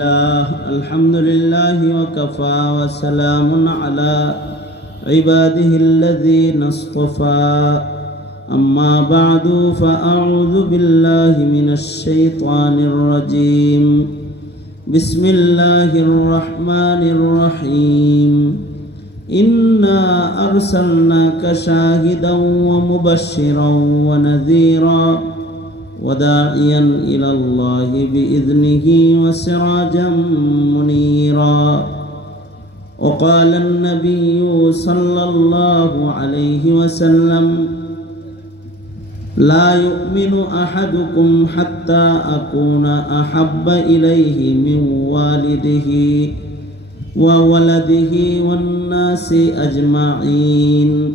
الحمد لله وكفى وسلام على عباده الذين اصطفى. أما بعد فأعوذ بالله من الشيطان الرجيم. بسم الله الرحمن الرحيم. إنا أرسلناك شاهدا ومبشرا ونذيرا. وداعيا إلى الله بإذنه وسراجا منيرا. وقال النبي صلى الله عليه وسلم لا يؤمن أحدكم حتى أكون أحب إليه من والده وولده والناس أجمعين.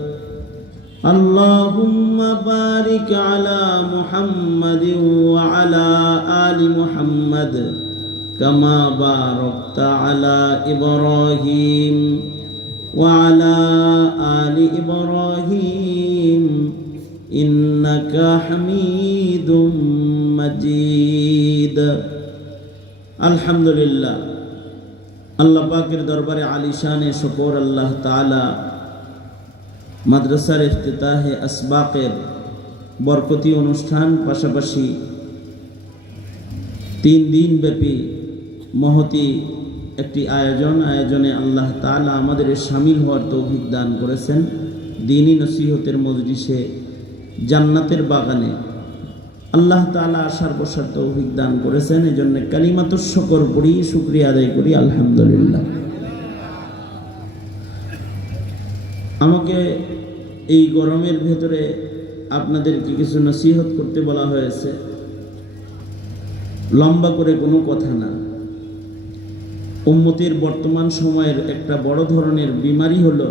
اللهم بارك على محمد وعلى آل محمد كما باركت على إبراهيم وعلى آل إبراهيم إنك حميد مجيد الحمد لله আল্লাহ পাকের দরবারে আলিশানে শকর আল্লাহ তাআলা মাদ্রাসার ইফতেতাহে আসবাকের বরকতি অনুষ্ঠান পাশাপাশি তিন দিন ব্যাপী মহতি একটি আয়োজন, আয়োজনে আল্লাহ তাআলা আমাদের সামিল হওয়ার তৌফিক দান করেছেন। দিনী নসিহতের মজলিসে জান্নাতের বাগানে আল্লাহ তাআলা আসার বসার তৌফিক দান করেছেন। এই জন্য কালিমাতুর শকর পড়ি, শুক্রিয়া আদায় করি। আলহামদুলিল্লাহ। আমাকে এই গরমের ভেতরে আপনাদেরকে কিছু নসিহত করতে বলা হয়েছে। লম্বা করে কোনো কথা না। উম্মতের বর্তমান সময়ের একটা বড় ধরনের বিমারি হলো,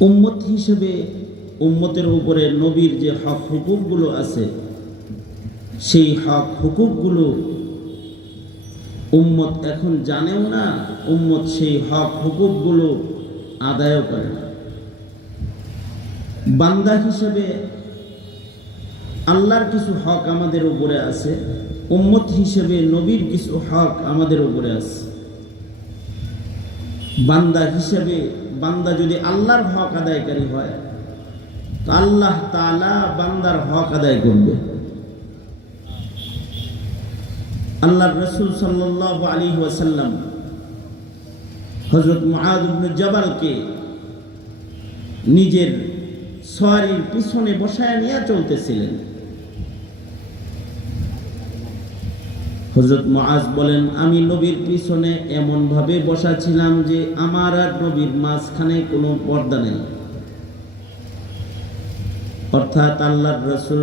উম্মত হিসেবে উম্মতের উপরে নবীর যে হক হুকুকগুলো আছে, সেই হক হুকুকগুলো উম্মত এখন জানেও না, উম্মত সেই হক হুকুকগুলো আদায়ও করে। না বান্দা হিসেবে আল্লাহর কিছু হক আমাদের উপরে আছে, উম্মত হিসেবে নবীর কিছু হক আমাদের উপরে আছে। বান্দা হিসেবে বান্দা যদি আল্লাহর হক আদায়কারী হয়, তো আল্লাহ তালা বান্দার হক আদায় করবে। আল্লাহ রসুল সাল্লাহ আলী ওয়াসাল্লাম হজরত মহাদ জবালকে নিজের সোয়ারির পিছনে বসায় নিয়ে চলতেছিলেন। হজরত মহাজ বলেন, আমি নবীর পিছনে এমনভাবে বসা ছিলাম যে আমার আর নবীর মাঝখানে কোনো পর্দা নেই। অর্থাৎ আল্লাহ রসুল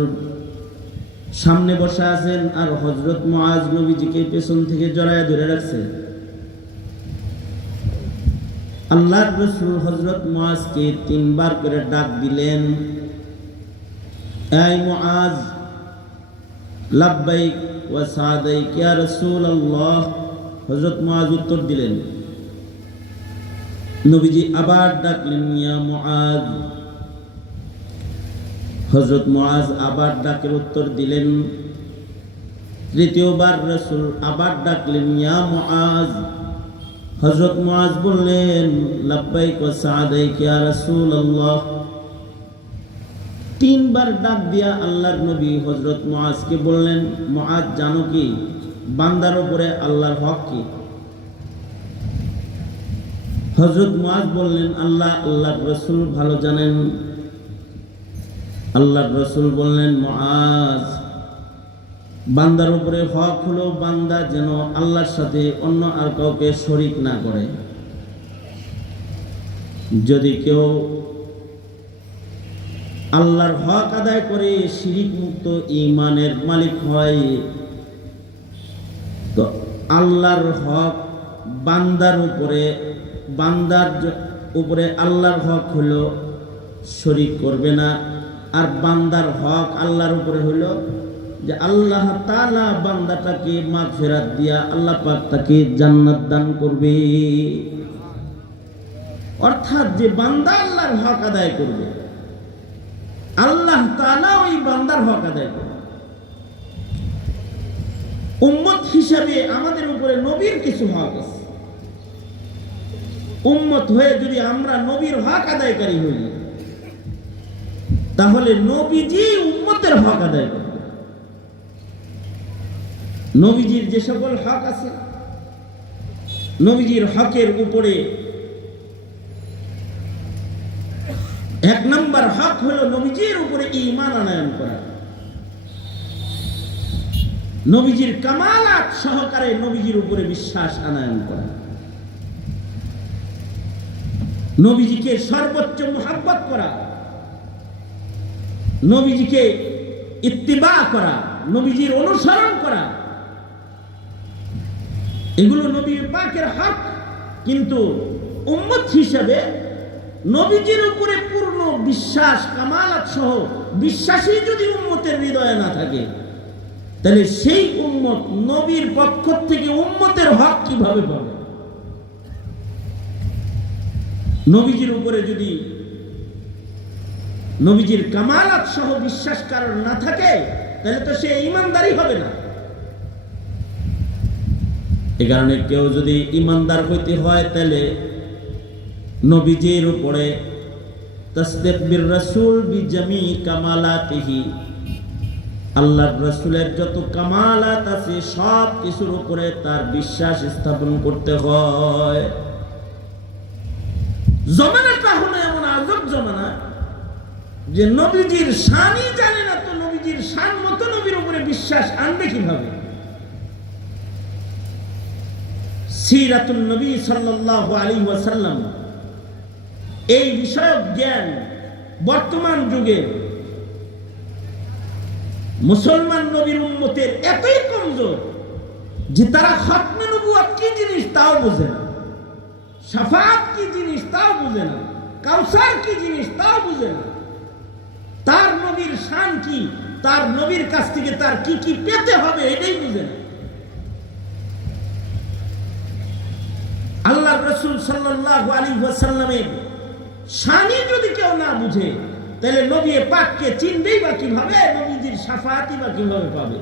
সামনে বসা আছেন আর হজরত মহাজ নবীজিকে পেছন থেকে জড়ায় ধরে রাখছেন। আল্লাহ রসুল হজরত মহাজকে তিনবার করে ডাক দিলেন, এই মহাজ লাব্বাইক ওয়া সাদাইক, ইয়া রাসূলুল্লাহ। হযরত মুআজ উত্তর দিলেন, নবীজি আবার ডাকলেন, ইয়া মুআজ। হযরত মুআজ আবার ডাকের উত্তর দিলেন, তৃতীয়বার রসুল আবার ডাকলেন, ইয়া মুআজ। হযরত মুআজ বললেন, লাব্বাইক ওয়া সাদাইক ইয়া রাসূলুল্লাহ। তিনবার ডাক দিয়া আল্লাহর নবী হজরত মহাজকে বললেন মহাজ জানো কি? বান্দার উপরে আল্লাহর হক কি? হজরত মহাজ বললেন, আল্লাহ আল্লাহ রসুল ভালো জানেন। আল্লাহ রসুল বললেন মহাজ বান্দার উপরে হক হলো বান্দা যেন আল্লাহর সাথে অন্য আর কাউকে শরিক না করে। যদি কেউ আল্লাহর হক আদায় করে, শিরিক মুক্ত ইমানের মালিক হয়, তো আল্লাহর হক বান্দার উপরে বান্দার উপরে আল্লাহর হক হলো শরিক করবে না, আর বান্দার হক আল্লাহর উপরে হলো যে আল্লাহ তালা বান্দাটাকে মা ফেরাত দিয়া আল্লাহ পাক তাকে জান্নাত দান করবে। অর্থাৎ যে বান্দা আল্লাহর হক আদায় করবে, আল্লাহ তালা ওই বান্দার হক আদায় করবে। উম্মত হিসাবে আমাদের উপরে নবীর কিছু হক আছে। উম্মত হয়ে যদি আমরা নবীর হক আদায়কারী হই, তাহলে নবীজি উম্মতের হক আদায় করবে। নবীজির যে সকল হক আছে, নবীজির হকের উপরে এক নম্বর হক হলো নবীজির উপরে ইমান আনায়ন করা। নবীজির কামালাত সহকারে নবীজির উপরে বিশ্বাস আনায়ন করা। নবীজিকে সর্বোচ্চ মোহাব্বত করা। নবীজিকে ইত্তিবা করা। নবীজির অনুসরণ করা। এগুলো নবীর পাকের হক কিন্তু উম্মত হিসেবে নবীজির উপরে পূর্ণ বিশ্বাস, কামালাত সহ বিশ্বাসই যদি উম্মতের হৃদয়ে না থাকে, তাহলে সেই উম্মত নবীর পক্ষ থেকে উম্মতের হক কীভাবে পাবে? নবীজির উপরে যদি নবীজির কামালাত সহ বিশ্বাস কারণ না থাকে, তাহলে তো সে ইমানদারি হবে না। এ কারণে কেউ যদি ইমানদার হইতে হয়, তাহলে নবীজির উপরে তসদিক বির রাসূল বিজামি কামালাতিহি, আল্লাহর রসুলের যত কামালাত আছে, সব কিছুর উপরে তার বিশ্বাস স্থাপন করতে হয়। জমানাটা হলো এমন আজব জমানা যে নবীজির শানই জানে না, তো নবীজির শান মতো নবীর উপরে বিশ্বাস আনবে কীভাবে? সিরাতুল নবী সাল্লাল্লাহু আলাইহি ওয়াসাল্লাম। এই বিষয়ক জ্ঞান বর্তমান যুগে মুসলমান নবীর উম্মতের এতই কমজোর যে তারা খতমে নবুয়াত কি জিনিস তাও বোঝে না। সাফাত কি জিনিস তাও বুঝে না। কাউসার কি জিনিস তাও বুঝে না। তার নবীর শান কি? তার নবীর কাছ থেকে তার কি কি পেতে হবে এটাই বুঝে না। আল্লাহ রসুল সাল্লাহ আলী ওয়াসাল্লামের শানই যদি কেউ না বুঝে, তাহলে নবী পাককে চিনবেই বা কীভাবে, নবীজির সাফাতি বা কীভাবে পাবে।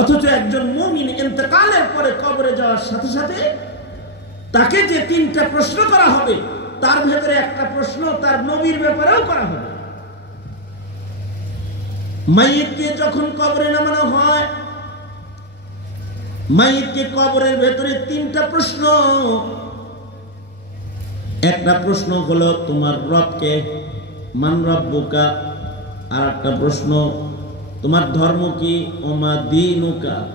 অথচ একজন মুমিন ইন্তেকালের পরে কবরে যাওয়ার সাথে সাথে তাকে যে তিনটা প্রশ্ন করা হবে, তার ভেতরে একটা প্রশ্ন তার নবীর ব্যাপারেও করা হবে। মাইয়িতকে যখন কবরে নামানো হয় মাইয়িতকে কবরের ভেতরে তিনটা প্রশ্ন। একটা প্রশ্ন হলো, তোমার রবকে মান রব্বুকা? আর একটা প্রশ্ন, তোমার ধর্ম কি? ওমা দিনুকা?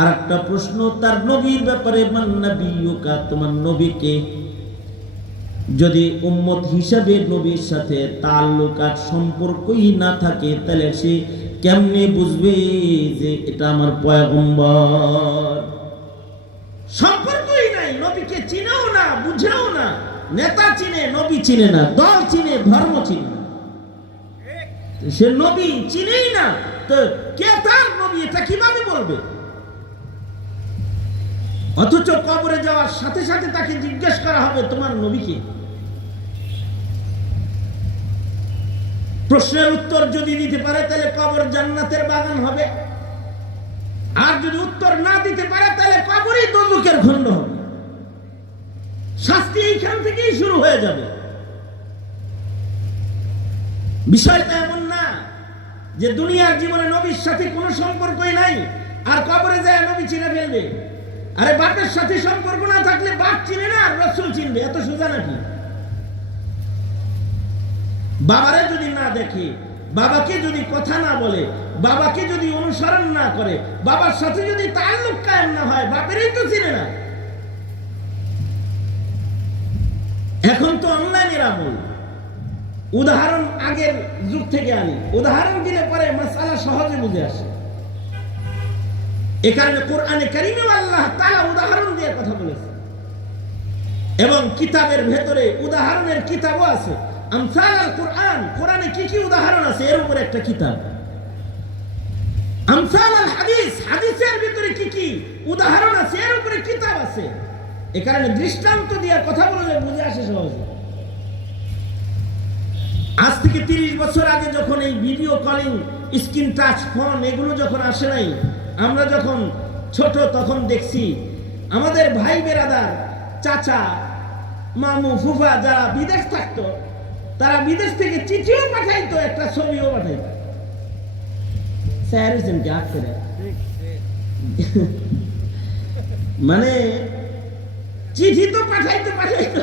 আর একটা প্রশ্ন, তার নবীর ব্যাপারে মান নবিয়ুকা? তোমার নবীকে যদি উম্মত হিসাবে নবীর সাথে তাল্লুকাত সম্পর্কই না থাকে, তাহলে সে কেমনে বুঝবি যে এটা আমার পয়গম্বর? সম্পর্কই নাই, নবীকে চিনেও না, বুঝেও না। নেতা চিনে, নবী চিনে না, দল চিনে, ধর্ম চিনে সে নবী চিনেই না, তো কে তার নবী, এটা কীভাবে বলবে? অথচ কবরে যাওয়ার সাথে সাথে তাকে জিজ্ঞেস করা হবে, তোমার নবীকে। প্রশ্নের উত্তর যদি দিতে পারে, তাহলে কবর জান্নাতের বাগান হবে। আর যদি উত্তর না দিতে পারে, তাহলে কবরই দোজকের খণ্ড হবে। শাস্তি এইখান থেকেই শুরু হয়ে যাবে। বিষয়টা এমন না যে দুনিয়ার জীবনে নবীর সাথে কোনো সম্পর্কই নাই, আর কবরে যায় নবী চিনে ফেলবে। আরে বাপের সাথে সম্পর্ক না থাকলে বাপ চিনে না আর রসুল চিনবে, এত সোজা নাকি? বাবারে যদি না দেখে, বাবাকে যদি কথা না বলে, বাবাকে যদি অনুসরণ না করে, বাবার সাথে যদি তাল্লুক কায়েম না হয়, বাপেরই তো চিনে না। এখন তো অনলাইনের আমল। উদাহরণ আগের যুগ থেকে আনি। উদাহরণ দিলে পরে মশালা সহজে বুঝে আসে। এ কারণে কোরআনে কারিমেও আল্লাহ তাআলা উদাহরণ দিয়ে কথা বলেছে এবং কিতাবের ভেতরে উদাহরণের কিতাবও আছে। কোরআন, কোরআনে উদাহরণ আছে? এর উপরে একটা কিতাব। হাদিস, হাদিসের কি কি উদাহরণ আছে? এর উপরে কিতাব আছে। দৃষ্টান্ত কথা বুঝে আজ থেকে তিরিশ বছর আগে যখন এই video calling screen touch phone এগুলো যখন আসে নাই, আমরা যখন ছোট তখন দেখছি, আমাদের ভাই বেরাদার চাচা, মামু, ফুফা যারা বিদেশ থাকতো তারা বিদেশ থেকে চিঠিও পাঠাইতো, একটা ছবিও পাঠাইতো। স্যার হোসেন কি মানে চিঠি তো পাঠাইতো পাঠাইতো,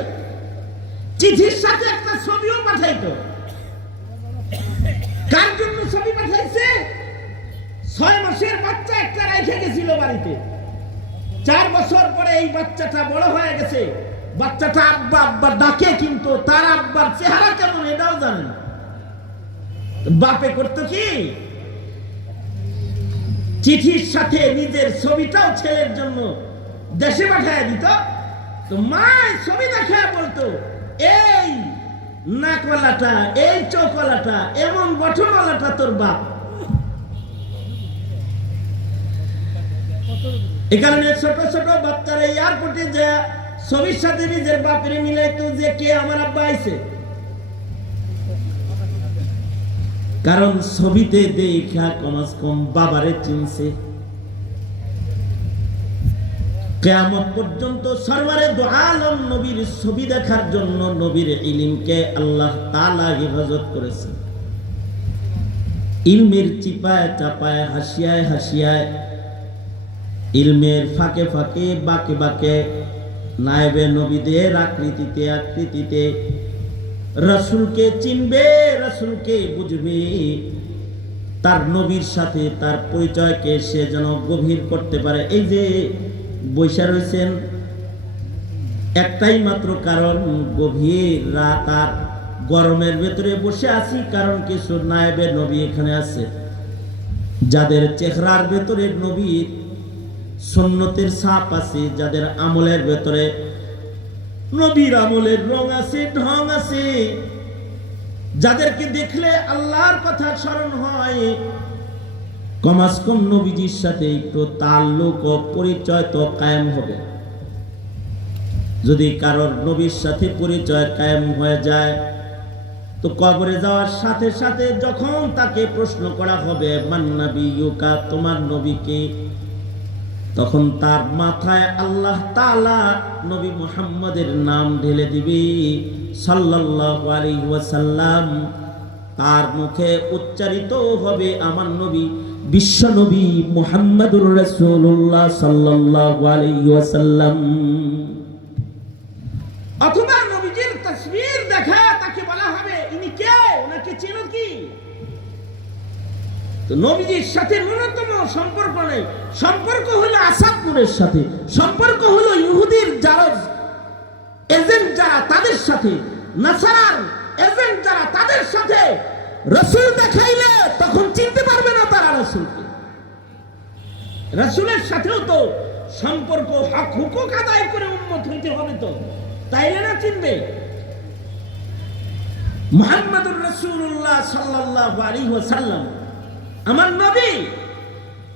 চিঠির সাথে একটা ছবিও পাঠাইতো। কার জন্য ছবি পাঠাইছে? ছয় মাসের বাচ্চা একটা রেখে গেছিল বাড়িতে। চার বছর পরে এই বাচ্চাটা বড় হয়ে গেছে। বাচ্চাটা আব্বা আব্বা ডাকে কিন্তু তার আব্বার চেহারা কেমন এটাও জানে না বাপে করতো কি? চিঠির সাথে নিজের ছবিটাও ছেলের জন্য দেশে পাঠায় দিত। তো মা ছবি দেখায় বলতো, এই নাকওয়ালাটা, এই চোখওয়ালাটা এমন গঠনওয়ালাটা তোর বাপ। এ কারণে ছোট ছোট বাচ্চারা এয়ারপোর্টে যে ছবির সাথে নিজের বাপের মিলাইতো যে কে আমার আব্বা আইছে। কারণ ছবিতে দেখা কমাস কম বাবারে চিনছে। পর্যন্ত সরওয়ারে দো আলম নবীর ছবি দেখার জন্য নবীর ইলিমকে আল্লাহ তাআলা হেফাজত করেছে ইলমের চিপায়, চাপায়, হাসিয়ায় হাসিয়ায়, ইলমের ফাঁকে ফাঁকে, বাকে বাকে, নায়েবে নবীদের আকৃতিতে আকৃতিতে রসুলকে চিনবে, রসুলকে বুঝবে। তার নবীর সাথে তার পরিচয়কে সে যেন গভীর করতে পারে। এই যে বৈশা রয়েছেন, একটাই মাত্র কারণ, গভীর রাত আর গরমের ভেতরে বসে আছি, কারণ কিছু নায়েবে নবী এখানে আছে। যাদের চেহারার ভেতরে নবীর সন্ন্যতের ছাপ আছে, যাদের আমলের ভেতরে নবীর আমলের রং আছে, ঢং আছে। যাদেরকে দেখলে আল্লাহর কথা স্মরণ হয়, কমাস কম নবীজির সাথে একটু তাল্লুক ও পরিচয় তো কায়েম হবে। যদি কারোর নবীর সাথে পরিচয় কায়েম হয়ে যায়, তো কবরে যাওয়ার সাথে সাথে যখন তাকে প্রশ্ন করা হবে মান্নাবি ইউকা তোমার নবীকে তখন তার মাথায় আল্লাহ তালা নবী মুহাম্মদের নাম ঢেলে দিবি ওয়াসাল্লাম। তার মুখে উচ্চারিত হবে আমার নবী, বিশ্ব নবী মোহাম্মদুর রসুল্লাহ সাল্লাহ অথবা তো নবীজির সাথে ন্যূনতম সম্পর্ক নেই। সম্পর্ক হলো আসাদপুরের সাথে। সম্পর্ক হলো ইহুদির যারা এজেন্ট যারা তাদের সাথে। নাসারার এজেন্ট যারা তাদের সাথে। রসুল দেখাইলে তখন চিনতে পারবে না তারা রসুলকে। রসুলের সাথেও তো সম্পর্ক, হক, হুকুক আদায় করে উন্মত হইতে হবে তো। তাইলে না চিনবে? মোহাম্মদুর রসুল্লাহ সাল্লাহ আলী সাল্লাম আমার নবী,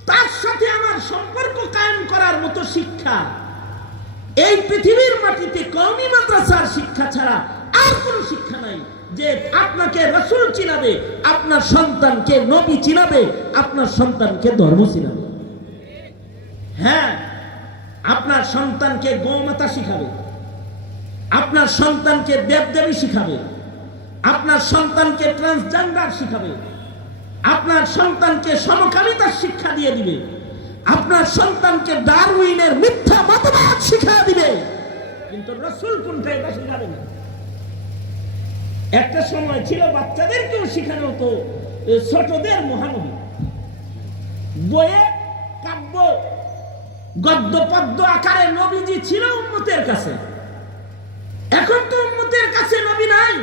তার সাথে আমার সম্পর্ক কায়েম করার মতো শিক্ষা। এই পৃথিবীর মাটিতে কওমি মাদ্রাসার শিক্ষা ছাড়া আর কোন শিক্ষা নাই যে আপনাকে রসুল চিনাবে, আপনার সন্তানকে নবী চিনাবে, আপনার সন্তানকে ধর্ম চিনাবে। হ্যাঁ আপনার সন্তানকে গৌমাতা শিখাবে, আপনার সন্তানকে দেবদেবী শিখাবে, আপনার সন্তানকে ট্রান্সজেন্ডার শিখাবে আপনার সন্তানকে সমকামিতার শিক্ষা দিয়ে দিবে। আপনার সন্তানকে ডারউইনের মিথ্যা মতবাদ শিক্ষা দিবে। কিন্তু রসুল কোনটা এটা শিখাবে না। একটা সময় ছিল, বাচ্চাদেরকেও শিখানো হতো ছোটদের মহানবী। বইয়ে কাব্য, গদ্য, পদ্য আকারে নবীজি ছিল উম্মতের কাছে। এখন তো উম্মতের কাছে নবী নাই।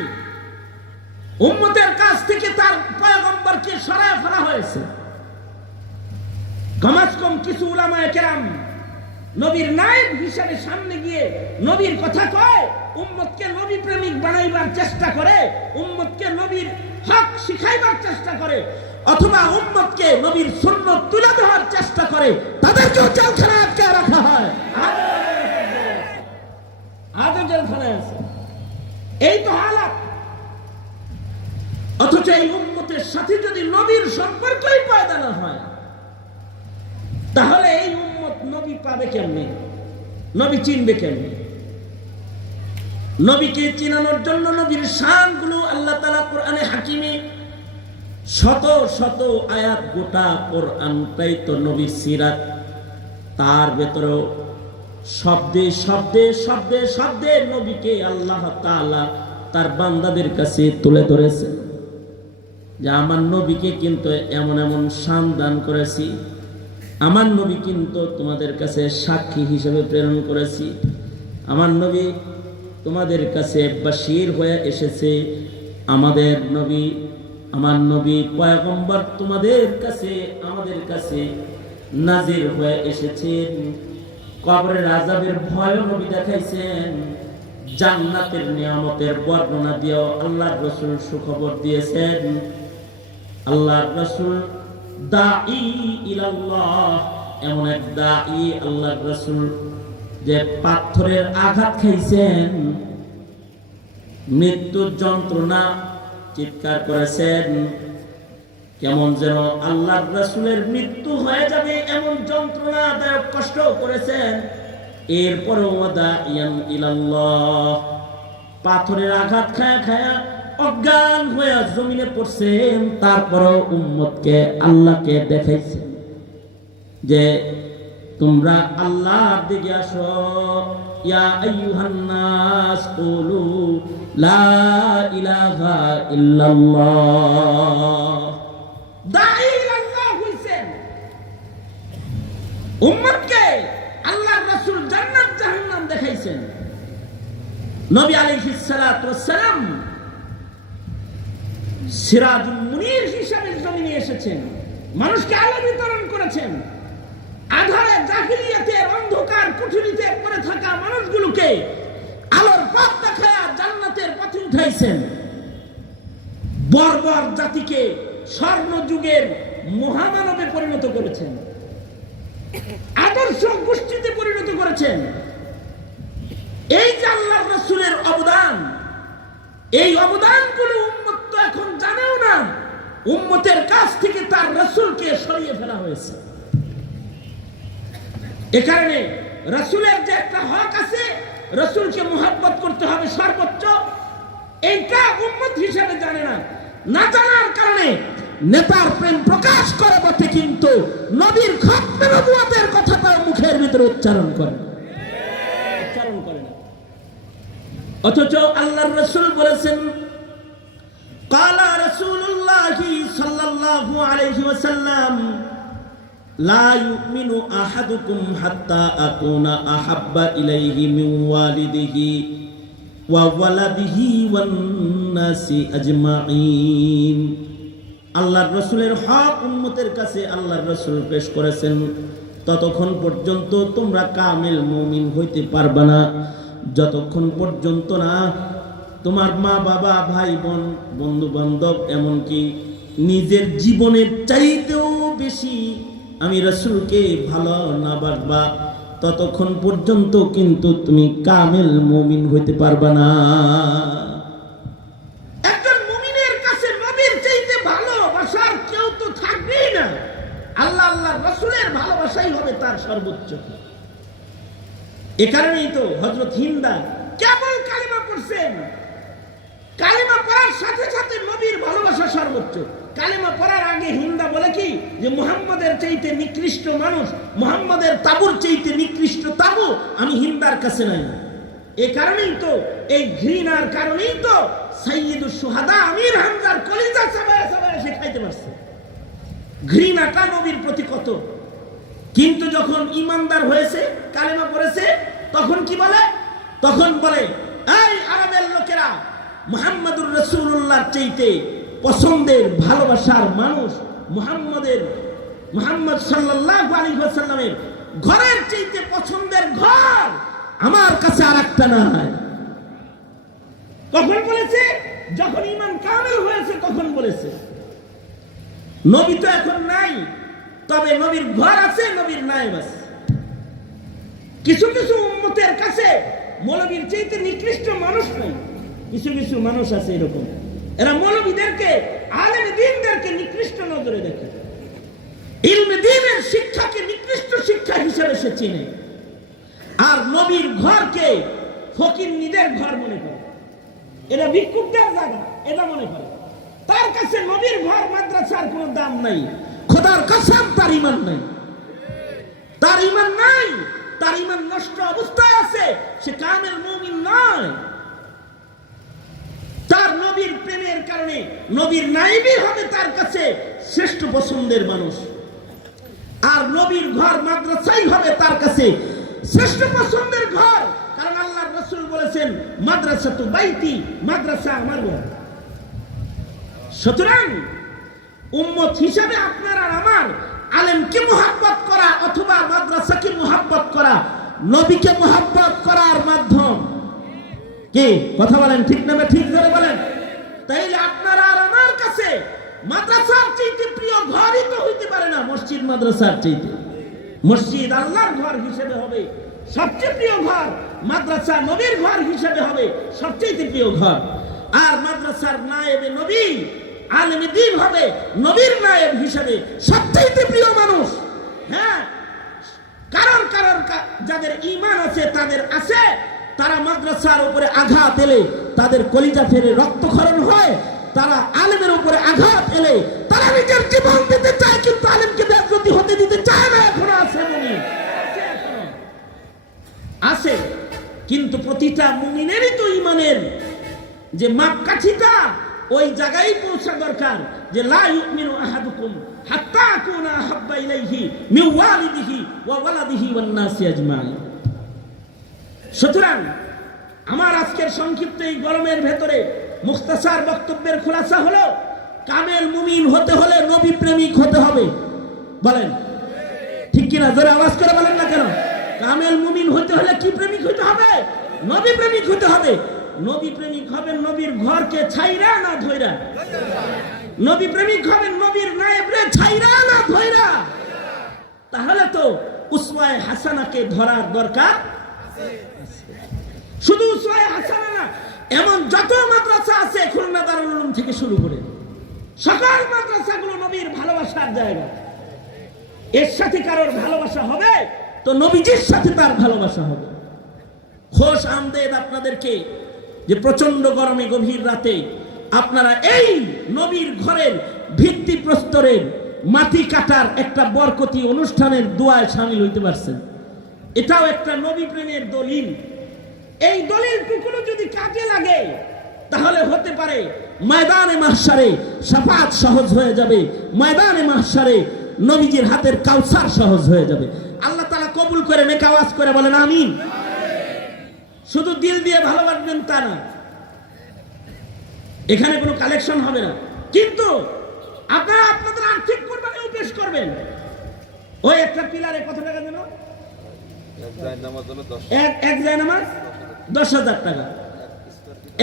উম্মতের কাছ থেকে তার পয়গম্বরকে সরায় ফেলা হয়েছে। কমাজ কম কিছু উলামায় কেরাম নবীর নায়েব হিসাবে সামনে গিয়ে নবীর কথা কয়, উম্মতকে নবী প্রেমিক বানাইবার চেষ্টা করে, উম্মতকে নবীর হক শিখাইবার চেষ্টা করে, অথবা উম্মতকে নবীর সুন্নত তুলে দেওয়ার চেষ্টা করে, তাদেরকেও জেলখানায় আটকে রাখা হয়। আজও জেলখানায় আছে। এই তো হালাত। অথচ এই উম্মতের সাথে যদি নবীর সম্পর্কই পয়দা না হয়, তাহলে এই উম্মত নবী পাবে কেমনে? নবী চিনবে কেমনে? নবীকে চিনানোর জন্য নবীর শানগুলো আল্লাহ তালা কোরআনে হাকিমে শত শত আয়াত গোটা কোরআনটাই তো নবীর সিরাত। তার ভেতরেও শব্দে শব্দে শব্দে শব্দে নবীকে আল্লাহ তাআলা তার বান্দাদের কাছে তুলে ধরেছেন। যে আমার নবীকে কিন্তু এমন এমন শান দান করেছি। আমার নবী কিন্তু তোমাদের কাছে সাক্ষী হিসেবে প্রেরণ করেছি। আমার নবী তোমাদের কাছে বাসির হয়ে এসেছে। আমাদের নবী, আমার নবী পয়গম্বর তোমাদের কাছে, আমাদের কাছে নাজির হয়ে এসেছেন। কবরের আজাবের ভয় নবী দেখাইছেন। জান্নাতের নিয়ামতের বর্ণনা দিয়েও আল্লাহ রসুল সুখবর দিয়েছেন। আল্লাহ রসুল দাই ইলাল্লাহ। এমন এক দাই আল্লাহ রসুল যে পাথরের আঘাত খাইছেন। মৃত্যুর যন্ত্রণা চিৎকার করেছেন। কেমন যেন আল্লাহ রসুলের মৃত্যু হয়ে যাবে এমন যন্ত্রণাদায়ক কষ্ট করেছেন। এরপরেও দাইয়ান ইলাল্লাহ। পাথরের আঘাত খায়া খায়া অজ্ঞান হয়ে জমিনে পড়ছেন, তারপরেও উম্মতকে আল্লাহকে দেখাইছেন যে তোমরা আল্লাহর দিকে আসো। ইয়া আইয়ুহান নাস কুলু লা ইলাহা ইল্লাল্লাহ। দাঈ ইলাল্লাহ হইছেন। উম্মতকে আল্লাহর রাসূল জান্নাত জাহান্নাম দেখাইছেন। নবী আলাইহিস সালাতু ওয়াস সালাম সিরাজুল মুনির হিসাবে জমিনে এসেছেন। মানুষকে আলো বিতরণ করেছেন। আধারে জাহিলিয়াতের অন্ধকার কুঠুরিতে পড়ে থাকা মানুষগুলোকে আলোর পথ দেখায়া জান্নাতের পথে উঠাইছেন। বর্বর জাতিকে স্বর্ণ যুগের মহামানবে পরিণত করেছেন। আদর্শ গোষ্ঠীতে পরিণত করেছেন। এই যে আল্লাহ রসুলের অবদান, এই অবদানগুলো এখন জানেও না, উম্মতের কাছ থেকে তার রসুলকে সরিয়ে ফেলা হয়েছে। এ কারণে রসুলের যে একটা হক আছে, রসুলকে মোহাব্বত করতে হবে সর্বোচ্চ। এইটা উম্মত হিসেবে জানে না। না জানার কারণে নেতার প্রেম প্রকাশ করে বটে, কিন্তু নবীর খতমে নবুয়তের কথাটা মুখের ভিতরে উচ্চারণ করে। উচ্চারণ করে না। অথচ আল্লাহর রসুল বলেছেন কালা রাসূলুল্লাহ সাল্লাল্লাহু আলাইহি ওয়াসাল্লাম লা ইউমিনু আহাদুকুম হাত্তা আকুনা আহাব্বা ইলাইহি মিন ওয়ালিদিহি ওয়ালাদিহি ওয়ান নাসি আজমাইন আল্লাহর রসুলের হক উম্মতের কাছে আল্লাহর রসুল পেশ করেছেন। ততক্ষণ পর্যন্ত তোমরা কামেল মমিন হইতে পারবে না। যতক্ষণ পর্যন্ত না তোমার মা, বাবা, ভাই, বোন বন্ধু বান্ধব এমনকি নিজের জীবনের চাইতেও বেশি আমি রসুলকে ভালো না বাসবা, ততক্ষণ পর্যন্ত কিন্তু তুমি কামেল মুমিন হইতে পারবা না। কাছে চাইতে কেউ তো থাকবেই না। আল্লাহ আল্লাহ ভালোবাসাই হবে সর্বোচ্চ। এ কারণেই তো হজরত হিন্দা কেবল কালিমা পড়ছেন। কালিমা পড়ার সাথে সাথে নবীর ভালোবাসা সর্বোচ্চ। কালিমা পড়ার আগে হিন্দা বলে কি? যে মুহাম্মাদের চাইতে নিকৃষ্ট মানুষ, মুহাম্মাদের তাবুর চাইতে নিকৃষ্ট তাবু আমি হিন্দার কাছে নাই। এ কারণেই তো, এই ঘৃণার কারণেই তো সাইয়্যিদুস সুহাদা আমির হামজার কলিজা চাবায় চাবায় সে খাইতে পারছে। ঘৃণাটা নবীর প্রতি কত? কিন্তু যখন ইমানদার হয়েছে, কালেমা পড়েছে, তখন কি বলে? তখন বলে, এই আরবের লোকেরা মুহাম্মাদুর রসুল্লাহর চাইতে পছন্দের, ভালোবাসার মানুষ মুহাম্মাদের, মোহাম্মদ সাল্লাহ আলী সাল্লামের ঘরের চাইতে পছন্দের ঘর আমার কাছে আর একটা নাই। কখন বলেছে? যখন ইমান কামেল হয়েছে কখন বলেছে। নবী তো এখন নাই, তবে নবীর ঘর আছে, নবীর নায়েব আছে। কিছু কিছু উম্মতের কাছে মৌলবীর চাইতে নিকৃষ্ট মানুষ নাই। কিছু কিছু মানুষ আছে এরকম। এরা মৌলবীদেরকে, আলেম দিনদেরকে নিকৃষ্ট নজরে দেখে। ইলমে দিনের শিক্ষাকে নিকৃষ্ট শিক্ষা হিসেবে সে চিনে। আর নবীর ঘরকে ফকির নিদের ঘর মনে করে। এটা ভিক্ষুকদের জায়গা, এটা মনে করে। তার কাছে নবীর ঘর মাদ্রাসার কোনো দাম নাই। খোদার কাসাম, তার ইমান নাই। তার ইমান নাই, তার ইমান নষ্ট অবস্থায় আছে, সে কামের মুমিন নয়। তার নবীর প্রেমের কারণে নবীর নাইবই হবে তার কাছে শ্রেষ্ঠ পছন্দের মানুষ। আর নবীর ঘর মাদ্রাসাই হবে তার কাছে শ্রেষ্ঠ পছন্দের ঘর। কারণ আল্লাহ রসুল বলেছেন মাদ্রাসা তো বাইতি, মাদ্রাসা আমার ঘর। সুতরাং উম্মত হিসাবে আপনার আর আমার আলেমকে মোহাব্বত করা অথবা মাদ্রাসাকে মোহাব্বত করা, নবীকে মোহাব্বত করার মাধ্যম। কি? কথা বলেন, ঠিক নামে ঠিক ধরে বলেন? তাইলে আপনারা আর আমার কাছে মাদ্রাসার চাইতে প্রিয় ঘরই তো হইতে পারে না, মসজিদ, মাদ্রাসার চাইতে। মসজিদ আল্লাহর ঘর হিসেবে হবে, সবচেয়ে প্রিয় ঘর মাদ্রাসা নবীর ঘর হিসেবে হবে সবচেয়ে প্রিয় ঘর। আর মাদ্রাসার নায়েবে নবী, আলেমে দিন হবে, নবীর নায়েব হিসেবে সবচেয়ে প্রিয় মানুষ। হ্যাঁ কারণ কারণ যাদের ইমান আছে, তাদের আছে তারা মাদ্রাসার উপরে আঘাত এলে তাদের কলিজা ফেরে রক্তক্ষরণ হয়, তারা আলেমের উপরে আঘাত এলে তারা নিজের জীবন দিতে চায়, কিন্তু আলেমকে ব্যাগ্রতি হতে দিতে চায় না, এখনও আছে মুমিন। আছে, কিন্তু প্রতিটা মুমিনেরই তো ইমানের যে মাপকাঠিটা ওই জায়গায় পৌঁছা দরকার, যে লা আহাদুকুম হাত্তা আকুনা আহাব্বা ইলাইহি মিন ওয়ালিদিহি ওয়া ওয়ালাদিহি ওয়ান নাসি আজমাইন সুতরাং আমার আজকের সংক্ষিপ্ত এই গরমের ভেতরে মুখতাসার বক্তব্যের খোলাসা হলো, কামেল মুমিন হতে হলে নবী প্রেমিক হতে হবে। বলেন। ঠিক কিনা? জোরে আওয়াজ করে বলেন না কেন? কামেল মুমিন হতে হলে কি প্রেমিক হতে হবে? নবী প্রেমিক হতে হবে। নবী প্রেমিক হবেন নবীর ঘরকে ছাইরা না ধৈরা নবী প্রেমিক হবেন নবীর নায়েবরে ছাইরা না ধৈরা তাহলে তো উসওয়ায়ে হাসানাকে ধরার দরকার শুধু এমন যত মাদ্রাসা আছে খুলনা দারুল থেকে শুরু করে। সকল মাদ্রাসাগুলো নবীর ভালোবাসার জায়গা। এর সাথে কারোর ভালোবাসা হবে, তো নবীজির সাথে তার ভালোবাসা হবে। খোশ আমদেদ আপনাদেরকে যে প্রচণ্ড গরমে গভীর রাতে আপনারা এই নবীর ঘরের ভিত্তি প্রস্তরের মাটি কাটার একটা বরকতি অনুষ্ঠানের দোয়ায় সামিল হইতে পারছেন। এটাও একটা নবী প্রেমের দলিল। এই দলিলটুকুনো যদি কাজে লাগে, তাহলে হতে পারে ময়দানে মাহসারে সাফাত সহজ হয়ে যাবে। ময়দানে মাহসারে নবীজির হাতের কাউসার সহজ হয়ে যাবে। আল্লাহ তালা কবুল করে, নেক আওয়াজ করে বলেন, আমিন। শুধু দিল দিয়ে ভালোবাসবেন তা না। এখানে কোনো কালেকশন হবে না। কিন্তু আপনারা আপনাদের আর্থিক কোরবানিও পেশ করবেন। ওই একটা পিলারে কত টাকা দেন এক এক যায় নামাজ দশ হাজার টাকা।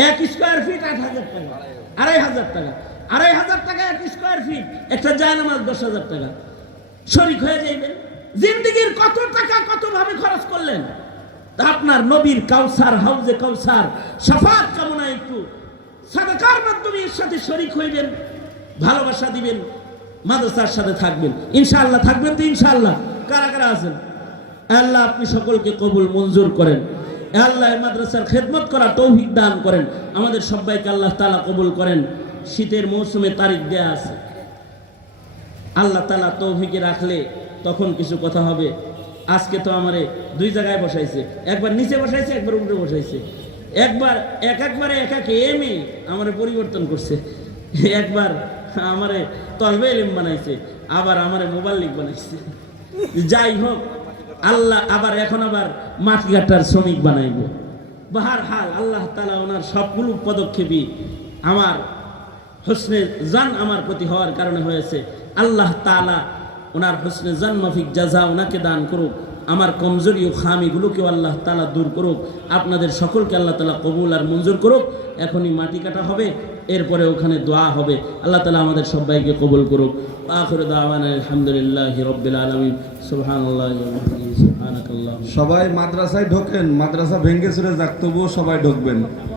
এক স্কোয়ার ফিট আট হাজার টাকা, আড়াই হাজার টাকা। আড়াই হাজার টাকা এক স্কোয়ার ফিট একটা যায় নামাজ দশ হাজার টাকা। শরিক হয়ে যাইবেন। জিন্দগির কত টাকা কত ভাবে খরচ করলেন? আপনার নবীর কাউসার, হাউজে কাউসার, সাফাত কামনা একটু সাদাকার মাধ্যমে এর সাথে শরিক হইবেন, ভালোবাসা দিবেন, মাদ্রাসার সাথে থাকবেন। ইনশাআল্লাহ, থাকবেন তো ইনশাআল্লাহ। কারা কারা আছেন? আল্লাহ আপনি সকলকে কবুল, মঞ্জুর করেন। আল্লাহ মাদ্রাসার খেদমত করা তৌফিক দান করেন। আমাদের সবাইকে আল্লাহ তালা কবুল করেন। শীতের মৌসুমে তারিখ দেয়া আছে। আল্লাহ তালা তৌফিকে রাখলে তখন কিছু কথা হবে। আজকে তো আমারে দুই জায়গায় বসাইছে। একবার নিচে বসাইছে, একবার উপরে বসাইছে। একবার এক একবারে এক এক এমে আমারে পরিবর্তন করছে। একবার আমারে তলবে এলিম বানাইছে। আবার আমারে মোবাইল বানাইছে। যাই হোক আল্লাহ আবার এখন আবার মাটি কাটার শ্রমিক বানাইব। বাহার হাল, আল্লাহ তালা ওনার সবগুলো পদক্ষেপই আমার হোসনে জান আমার প্রতি হওয়ার কারণে হয়েছে। আল্লাহ তালা ওনার হোসনে জান মাফিক জাজা ওনাকে দান করুক, আমার কমজোরি ও খামিগুলোকেও আল্লাহ তালা দূর করুক, আপনাদের সকলকে আল্লাহ তালা কবুল আর মঞ্জুর করুক। এখনই মাটি কাটা হবে এরপরে ওখানে দোয়া হবে। আল্লাহ তালা আমাদের সবাইকে কবুল করুক। আলহামদুলিল্লাহ সবাই মাদ্রাসায় ঢোকেন, মাদ্রাসা ভেঙ্গে চুরে যাক, তবুও সবাই ঢুকবেন।